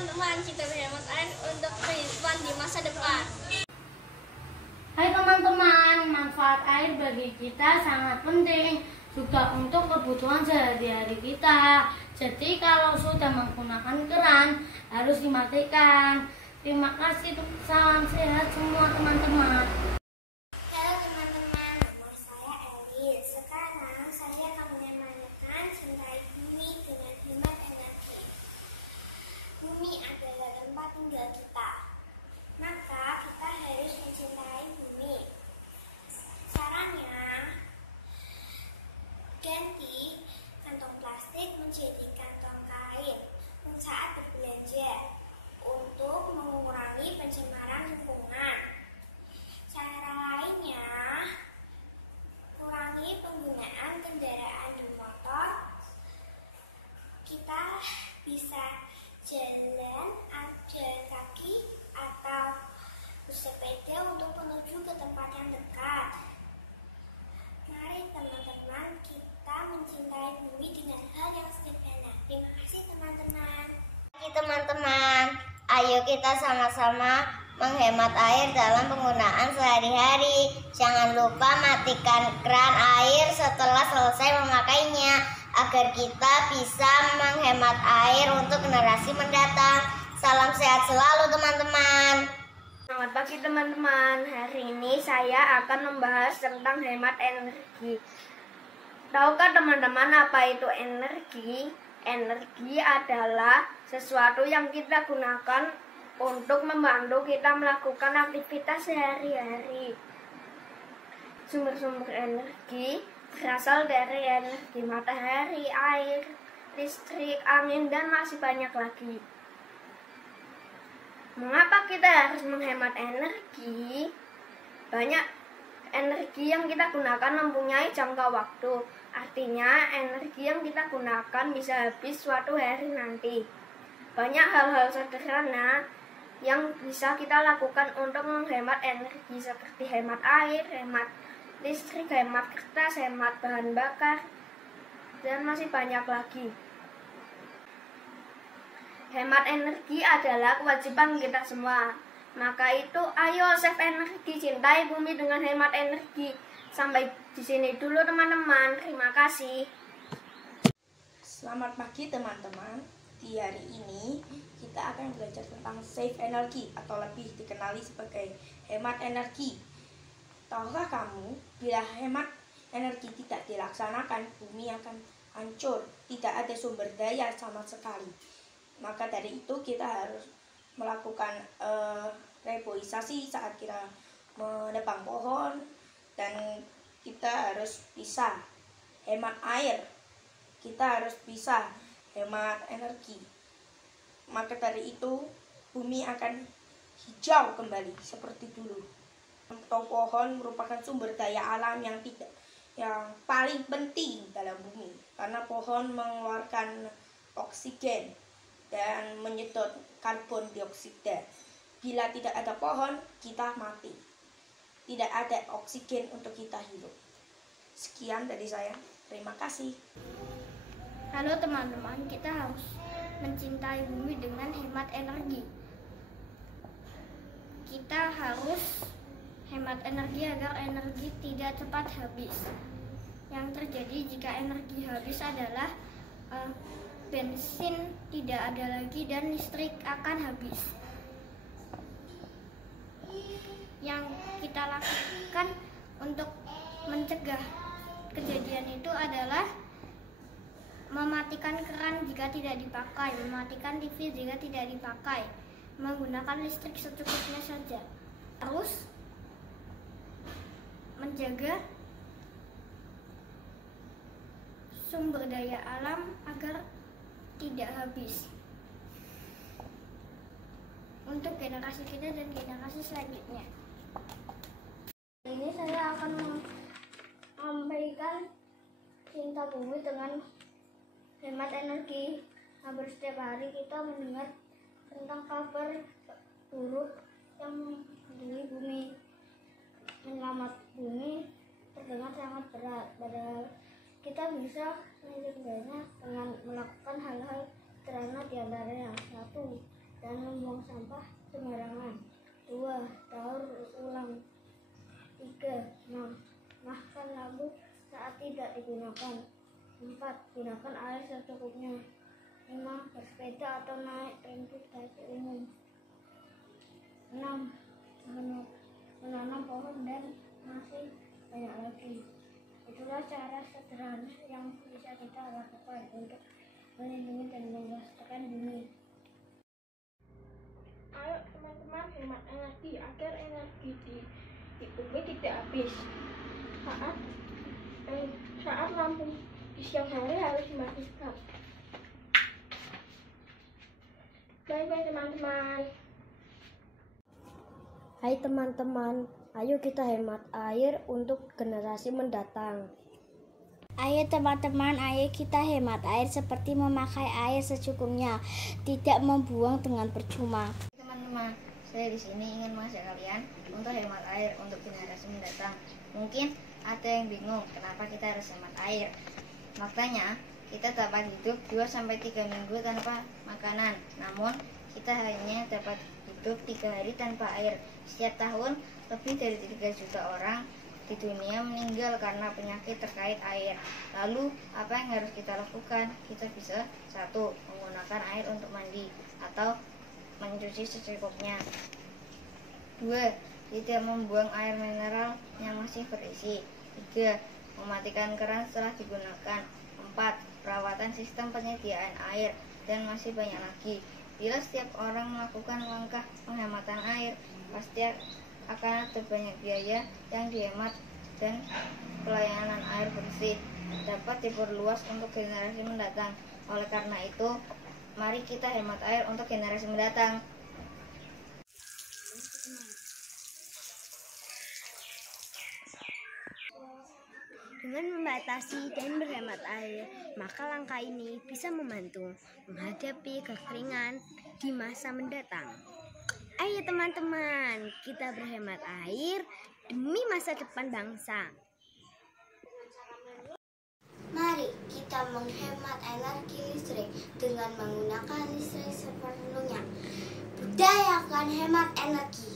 teman-teman, kita berhemat air untuk kehidupan di masa depan. Hai teman-teman, manfaat air bagi kita sangat penting juga untuk kebutuhan sehari-hari kita. Jadi kalau sudah menggunakan keran harus dimatikan. Terima kasih, salam sehat semua teman-teman. Halo teman-teman, nama saya Eli. Sekarang saya akan menyemarakan cintai bumi dengan hemat energi. Bumi adalah tempat tinggal kita, maka kita harus mencintai bumi. Caranya, ganti kantong plastik menjadi kantong kain saat berbelanja untuk mengurangi pencemaran lingkungan. Cara lainnya, kurangi penggunaan kendaraan bermotor. Kita bisa jalan kaki atau bersepeda untuk menuju ke tempat yang dekat. Mari teman-teman, kita mencintai bumi dengan hal yang sederhana. Terima kasih teman-teman. Teman-teman, ayo kita sama-sama menghemat air dalam penggunaan sehari-hari. Jangan lupa matikan keran air setelah selesai memakainya agar kita bisa menghemat air untuk generasi mendatang. Salam sehat selalu teman-teman. Selamat pagi teman-teman. Hari ini saya akan membahas tentang hemat energi. Tahukah teman-teman apa itu energi? Energi adalah sesuatu yang kita gunakan untuk membantu kita melakukan aktivitas sehari-hari. Sumber-sumber energi berasal dari energi matahari, air, listrik, angin, dan masih banyak lagi. Mengapa kita harus menghemat energi? Banyak energi yang kita gunakan mempunyai jangka waktu. Artinya, energi yang kita gunakan bisa habis suatu hari nanti. Banyak hal-hal sederhana yang bisa kita lakukan untuk menghemat energi seperti hemat air, hemat listrik, hemat kertas, hemat bahan bakar, dan masih banyak lagi. Hemat energi adalah kewajiban kita semua. Maka itu, ayo save energi, cintai bumi dengan hemat energi. Sampai di sini dulu teman-teman. Terima kasih. Selamat pagi teman-teman. Di hari ini kita akan belajar tentang save energi atau lebih dikenali sebagai hemat energi. Tahukah kamu, bila hemat energi tidak dilaksanakan, bumi akan hancur, tidak ada sumber daya sama sekali. Maka dari itu kita harus melakukan reboisasi saat kita menebang pohon, dan kita harus bisa hemat air, kita harus bisa hemat energi. Maka dari itu bumi akan hijau kembali seperti dulu. Pohon merupakan sumber daya alam yang paling penting dalam bumi, karena pohon mengeluarkan oksigen dan menyedot karbon dioksida. Bila tidak ada pohon, kita mati. Tidak ada oksigen untuk kita hidup. Sekian dari saya. Terima kasih. Halo teman-teman, kita harus mencintai bumi dengan hemat energi. Kita harus hemat energi agar energi tidak cepat habis. Yang terjadi jika energi habis adalah bensin tidak ada lagi dan listrik akan habis. Yang kita lakukan untuk mencegah kejadian itu adalah mematikan keran jika tidak dipakai, mematikan TV jika tidak dipakai, menggunakan listrik secukupnya saja. Terus menjaga sumber daya alam agar tidak habis untuk generasi kita dan generasi selanjutnya. Ini saya akan menyampaikan cinta bumi dengan hemat energi. Hampir setiap hari kita mendengar tentang kabar buruk yang mengenai bumi. Menyelamat bumi terdengar sangat berat, padahal kita bisa menjaganya dengan melakukan hal-hal sederhana, diantaranya: 1. dan membuang sampah sembarangan. 2. Daur ulang. 3. Makan lampu saat tidak digunakan. 4. Gunakan air secukupnya. 5. Bersepeda atau naik transportasi umum. 6. Menanam pohon dan masih banyak lagi. Itulah cara sederhana yang bisa kita lakukan untuk melindungi dan melestarikan bumi. Ayo teman-teman hemat energi agar energi di bumi tidak habis. Saat lampu di siang hari harus dimatikan. Bye-bye teman-teman. Hai teman-teman, ayo kita hemat air untuk generasi mendatang. Ayo teman-teman, ayo kita hemat air seperti memakai air secukupnya, tidak membuang dengan percuma. Teman-teman, saya di sini ingin mengajak kalian untuk hemat air untuk generasi mendatang. Mungkin ada yang bingung kenapa kita harus hemat air. Faktanya, kita dapat hidup 2-3 minggu tanpa makanan. Namun, kita hanya dapat hidup 3 hari tanpa air. Setiap tahun, lebih dari 3 juta orang di dunia meninggal karena penyakit terkait air. Lalu, apa yang harus kita lakukan? Kita bisa 1. Menggunakan air untuk mandi atau mencuci secukupnya. 2. Tidak membuang air mineral yang masih berisi. 3. Mematikan keran setelah digunakan. 4. Perawatan sistem penyediaan air. Dan masih banyak lagi. Bila setiap orang melakukan langkah penghematan air, pasti akan ada banyak biaya yang dihemat dan pelayanan air bersih dapat diperluas untuk generasi mendatang. Oleh karena itu, mari kita hemat air untuk generasi mendatang. Dengan membatasi dan berhemat air, maka langkah ini bisa membantu menghadapi kekeringan di masa mendatang. Ayo teman-teman, kita berhemat air demi masa depan bangsa. Mari kita menghemat energi listrik dengan menggunakan listrik sepenuhnya. Budayakan hemat energi.